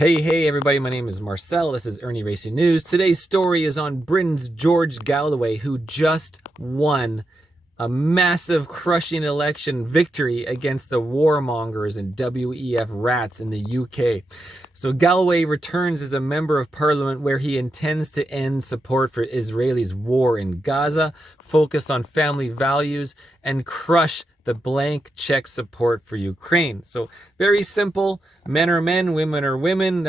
Hey everybody, my name is Marcel. This is Ernie Racing News. Today's story is on Britain's George Galloway, who just won a massive crushing election victory against the warmongers and WEF rats in the UK. So Galloway returns as a member of parliament where he intends to end support for Israel's war in Gaza, focus on family values, and crush the blank check support for Ukraine. So very simple. Men are men, women are women.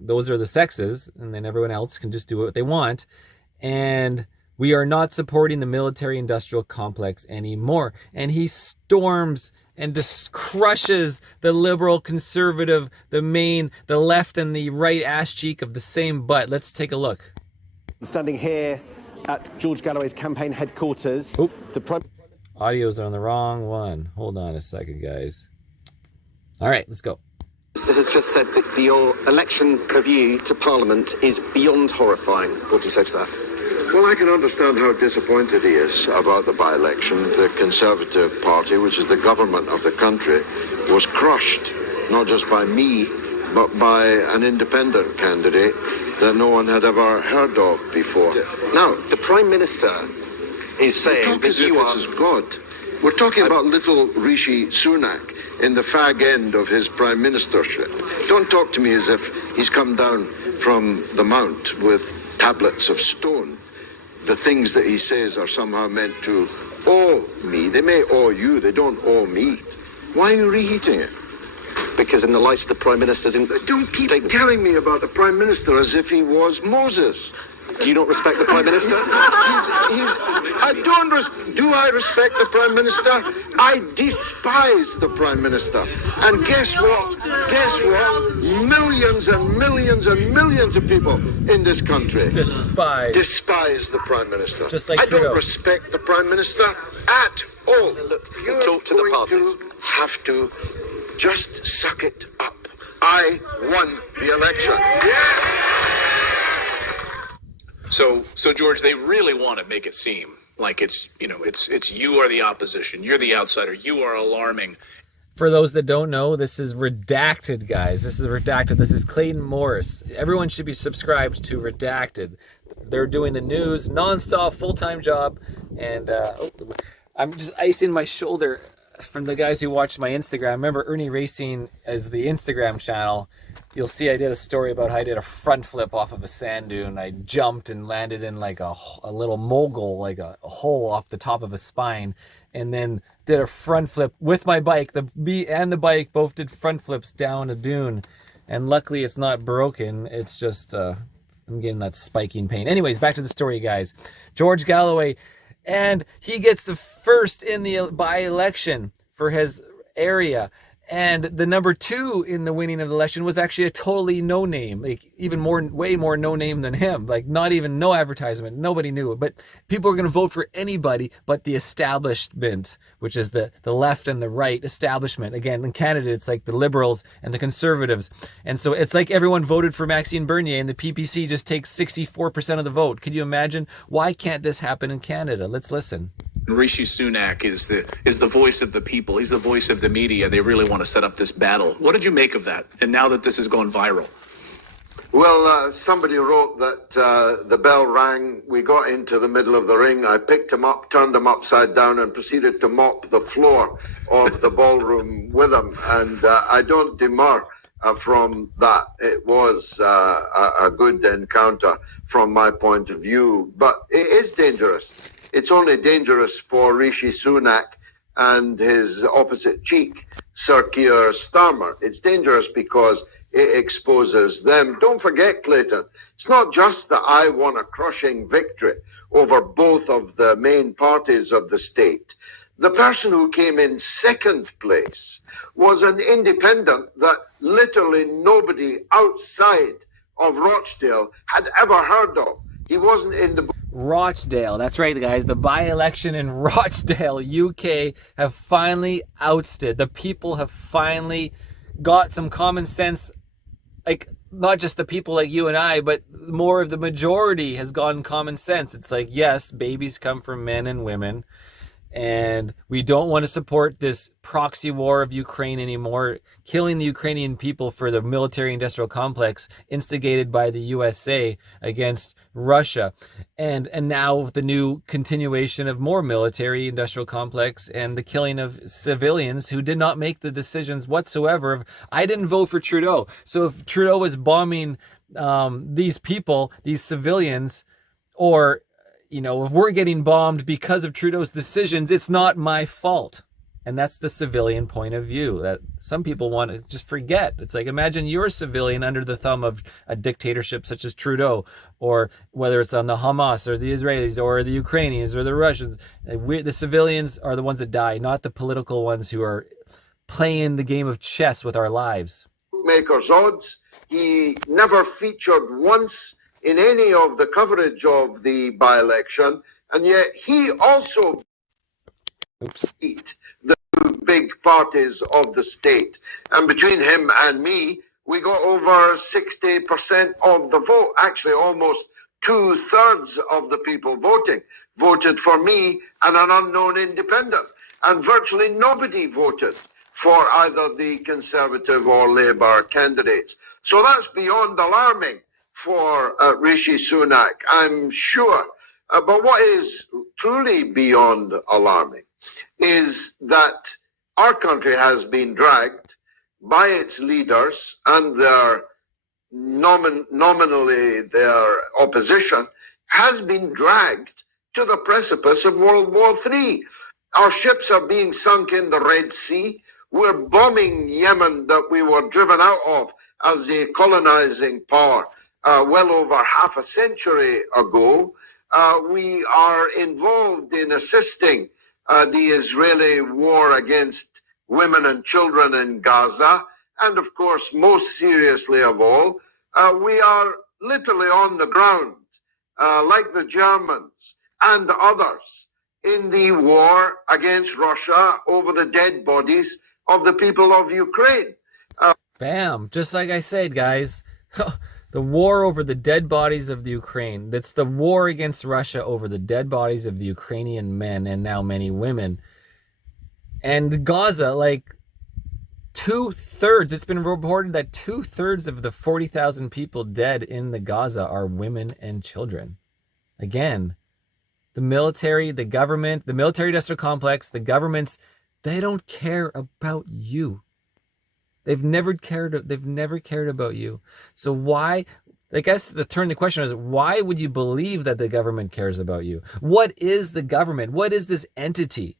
Those are the sexes, and then everyone else can just do what they want. And we are not supporting the military-industrial complex anymore. And he storms and just crushes the liberal, conservative, the left and the right ass cheek of the same butt. Let's take a look. I'm standing here at George Galloway's campaign headquarters. Oop. Audio's on the wrong one. Hold on a second, guys. All right, let's go. Has just said that your election of you to Parliament is beyond horrifying. What do you say to that? Well, I can understand how disappointed he is about the by-election. The Conservative Party, which is the government of the country, was crushed, not just by me, but by an independent candidate that no one had ever heard of before. Now, the Prime Minister is saying talk that as if this is God. We're talking about little Rishi Sunak in the fag end of his prime ministership. Don't talk to me as if he's come down from the mount with tablets of stone. The things that he says are somehow meant to awe me. They may awe you, they don't awe me. Why are you reheating it? Because in the light of the Prime Minister's Don't keep statement... telling me about the Prime Minister as if he was Moses. Do you not respect the Prime Minister? Do I respect the Prime Minister? I despise the Prime Minister. And guess what? Millions and millions and millions of people in this country despise the Prime Minister. Just like I Trudeau. don't respect the Prime Minister at all. Look, talk to the parties. Have to just suck it up. I won the election. So George, they really want to make it seem like it's you are the opposition, you're the outsider, you are alarming. For those that don't know, this is redacted, guys. This is redacted. This is Clayton Morris. Everyone should be subscribed to Redacted. They're doing the news nonstop, full-time job, and I'm just icing my shoulder from the guys who watch my Instagram. Remember, Ernie Racing as the Instagram channel. You'll see I did a story about how I did a front flip off of a sand dune. I jumped and landed in like a little mogul, like a hole off the top of a spine, and then did a front flip with my bike. Me and the bike both did front flips down a dune, and luckily it's not broken. It's just I'm getting that spiking pain. Anyways, back to the story, guys. George Galloway, and he gets the first in the by-election for his area. And the number 2 in the winning of the election was actually a totally no name, like way more no name than him, like not even no advertisement. Nobody knew it, but people were going to vote for anybody but the establishment, which is the left and the right establishment. Again, in Canada, it's like the liberals and the conservatives. And so it's like everyone voted for Maxime Bernier and the PPC just takes 64% of the vote. Could you imagine? Why can't this happen in Canada? Let's listen. Rishi Sunak is the voice of the people. He's the voice of the media. They really want to set up this battle. What did you make of that? And now that this has gone viral? Well, somebody wrote that the bell rang, we got into the middle of the ring, I picked him up, turned him upside down and proceeded to mop the floor of the ballroom with him. And I don't demur from that. It was a good encounter from my point of view, but it is dangerous. It's only dangerous for Rishi Sunak and his opposite cheek, Sir Keir Starmer. It's dangerous because it exposes them. Don't forget, Clayton, it's not just that I won a crushing victory over both of the main parties of the state. The person who came in second place was an independent that literally nobody outside of Rochdale had ever heard of. He wasn't in the... Rochdale, that's right, guys. The by-election in Rochdale, UK, have finally ousted. The people have finally got some common sense. Like, not just the people like you and I, but more of the majority has gotten common sense. It's like, yes, babies come from men and women. And we don't want to support this proxy war of Ukraine anymore, killing the Ukrainian people for the military-industrial complex instigated by the USA against Russia. And now the new continuation of more military-industrial complex and the killing of civilians who did not make the decisions whatsoever. I didn't vote for Trudeau. So if Trudeau was bombing these people, these civilians, or if we're getting bombed because of Trudeau's decisions, it's not my fault. And that's the civilian point of view that some people want to just forget. It's like, imagine you're a civilian under the thumb of a dictatorship such as Trudeau, or whether it's on the Hamas or the Israelis or the Ukrainians or the Russians. The civilians are the ones that die, not the political ones who are playing the game of chess with our lives. Maker's odds. He never featured once in any of the coverage of the by-election, and yet he also beat the two big parties of the state. And between him and me, we got over 60% of the vote. Actually, almost 2/3 of the people voted for me and an unknown independent. And virtually nobody voted for either the Conservative or Labour candidates. So that's beyond alarming for Rishi Sunak, I'm sure. But what is truly beyond alarming is that our country has been dragged by its leaders and their nominally their opposition has been dragged to the precipice of World War III. Our ships are being sunk in the Red Sea. We're bombing Yemen that we were driven out of as a colonizing power well over half a century ago. We are involved in assisting the Israeli war against women and children in Gaza. And of course, most seriously of all, we are literally on the ground, like the Germans and others, in the war against Russia over the dead bodies of the people of Ukraine. Bam! Just like I said, guys. The war over the dead bodies of the Ukraine. That's the war against Russia over the dead bodies of the Ukrainian men and now many women. And Gaza, like 2/3, it's been reported that 2/3 of the 40,000 people dead in the Gaza are women and children. Again, the military, the government, the military-industrial complex, the governments, they don't care about you. They've never cared about you. So why, I guess the question is, why would you believe that the government cares about you? What is the government? What is this entity?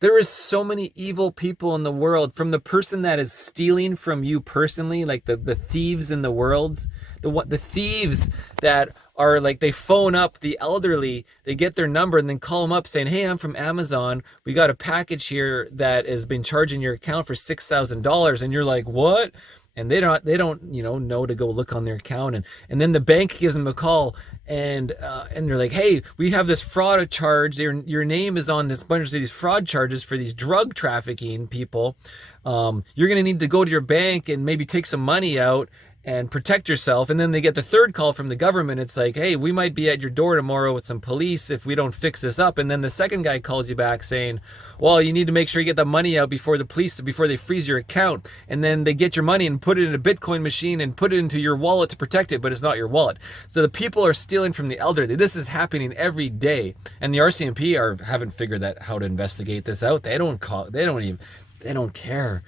There is so many evil people in the world, from the person that is stealing from you personally, like the thieves in the world, the thieves that are like, they phone up the elderly, they get their number and then call them up saying, hey, I'm from Amazon. We got a package here that has been charging your account for $6,000. And you're like, what? And they don't know to go look on their account. And then the bank gives them a call and they're like, hey, we have this fraud charge. Your name is on this bunch of these fraud charges for these drug trafficking people. You're going to need to go to your bank and maybe take some money out and protect yourself. And then they get the third call from the government. It's like, hey, we might be at your door tomorrow with some police if we don't fix this up. And then the second guy calls you back saying, well, you need to make sure you get the money out before they freeze your account. And then they get your money and put it in a Bitcoin machine and put it into your wallet to protect it, but it's not your wallet. So the people are stealing from the elderly. This is happening every day. And the RCMP haven't figured out how to investigate this out. They don't care.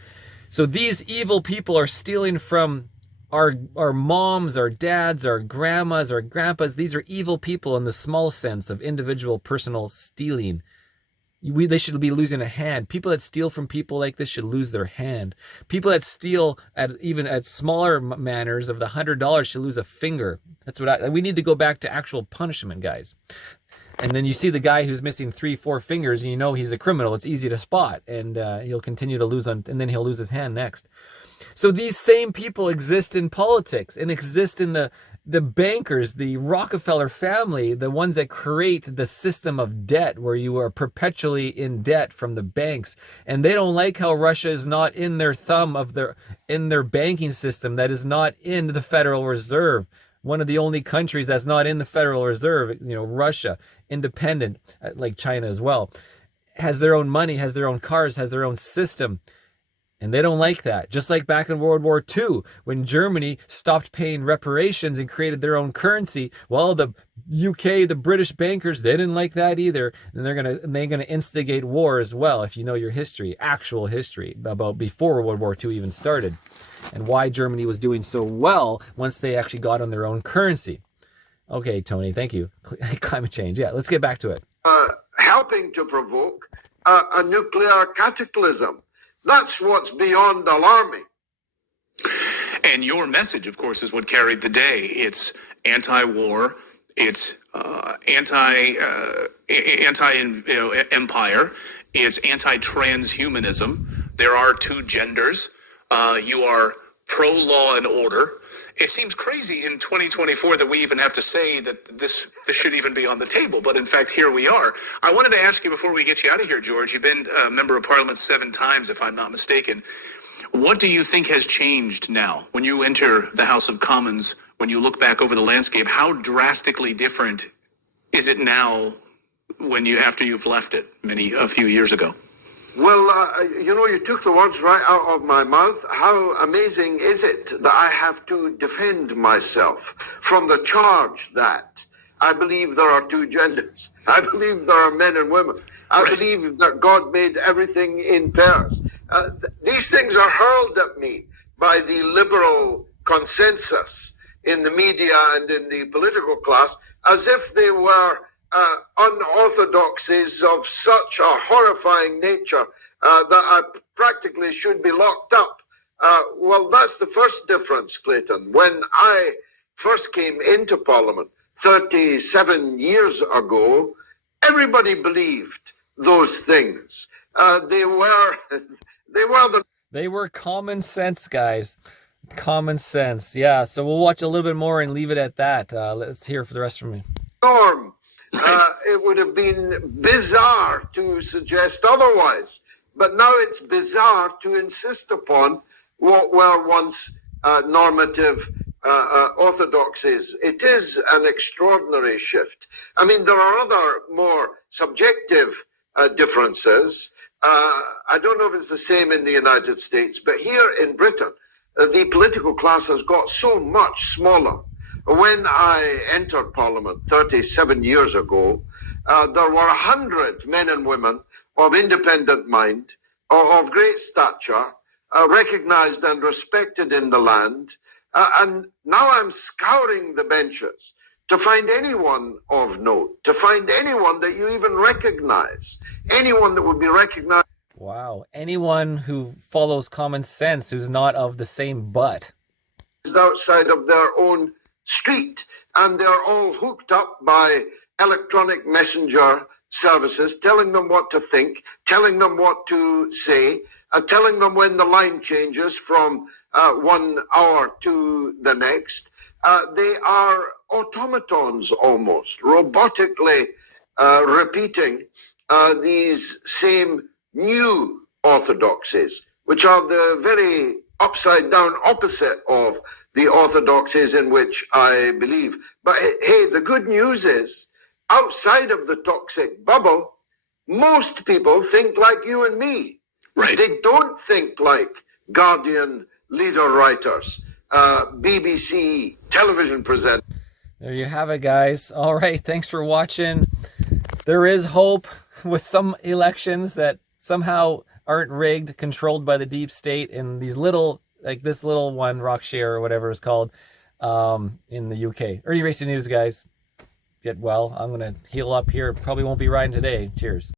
So these evil people are stealing from our moms, our dads, our grandmas, our grandpas. These are evil people in the small sense of individual personal stealing. They should be losing a hand. People that steal from people like this should lose their hand. People that steal even at smaller manners of the $100 should lose a finger. That's what we need to go back to actual punishment, guys. And then you see the guy who's missing 3-4 fingers, and you know he's a criminal. It's easy to spot, and he'll continue to lose and then he'll lose his hand next. So these same people exist in politics and exist in the bankers, the Rockefeller family, the ones that create the system of debt where you are perpetually in debt from the banks. And they don't like how Russia is not in their in their banking system, that is not in the Federal Reserve. One of the only countries that's not in the Federal Reserve, Russia, independent, like China as well. has their own money, has their own cars, has their own system. And they don't like that. Just like back in World War II, when Germany stopped paying reparations and created their own currency, well, the UK, the British bankers, they didn't like that either. And they're gonna instigate war as well, if you know your history, actual history, about before World War II even started, and why Germany was doing so well once they actually got on their own currency. Okay, Tony, thank you. Climate change. Yeah, let's get back to it. Helping to provoke a nuclear cataclysm. That's what's beyond alarming. And your message, of course, is what carried the day. It's anti-war. It's anti-empire. It's anti-transhumanism. There are two genders. You are pro-law and order. It seems crazy in 2024 that we even have to say that this should even be on the table. But in fact, here we are. I wanted to ask you before we get you out of here, George, you've been a member of Parliament 7 times, if I'm not mistaken. What do you think has changed now when you enter the House of Commons, when you look back over the landscape? How drastically different is it now after you've left it a few years ago? Well, you took the words right out of my mouth. How amazing is it that I have to defend myself from the charge that I believe there are two genders. I believe there are men and women. I believe that God made everything in pairs. These things are hurled at me by the liberal consensus in the media and in the political class as if they were unorthodoxies of such a horrifying nature that I practically should be locked up. Well, that's the first difference, Clayton. When I first came into Parliament 37 years ago, everybody believed those things. They were common sense, guys. Common sense. Yeah, so we'll watch a little bit more and leave it at that. Let's hear for the rest from me. Norm. It would have been bizarre to suggest otherwise, but now it's bizarre to insist upon what were once normative orthodoxies. It is an extraordinary shift. I mean, there are other more subjective differences. I don't know if it's the same in the United States, but here in Britain, the political class has got so much smaller. When I entered Parliament 37 years ago, there were 100 men and women of independent mind, of great stature, recognized and respected in the land. And now I'm scouring the benches to find anyone of note, to find anyone that you even recognize, anyone that would be recognized. Wow. Anyone who follows common sense, who's not of the same butt. Outside of their own street, and they're all hooked up by electronic messenger services, telling them what to think, telling them what to say, telling them when the line changes from 1 hour to the next. They are automatons almost, robotically repeating these same new orthodoxies, which are the very upside down opposite of the orthodoxies in which I believe. But hey, the good news is, outside of the toxic bubble, most people think like you and me. Right. They don't think like Guardian leader writers, BBC television presenters. There you have it, guys. All right, thanks for watching. There is hope with some elections that somehow aren't rigged, controlled by the deep state, and these little, like this little one, Rockshare or whatever it's called, in the UK. Early Racing News, guys. Get well. I'm going to heal up here. Probably won't be riding today. Cheers.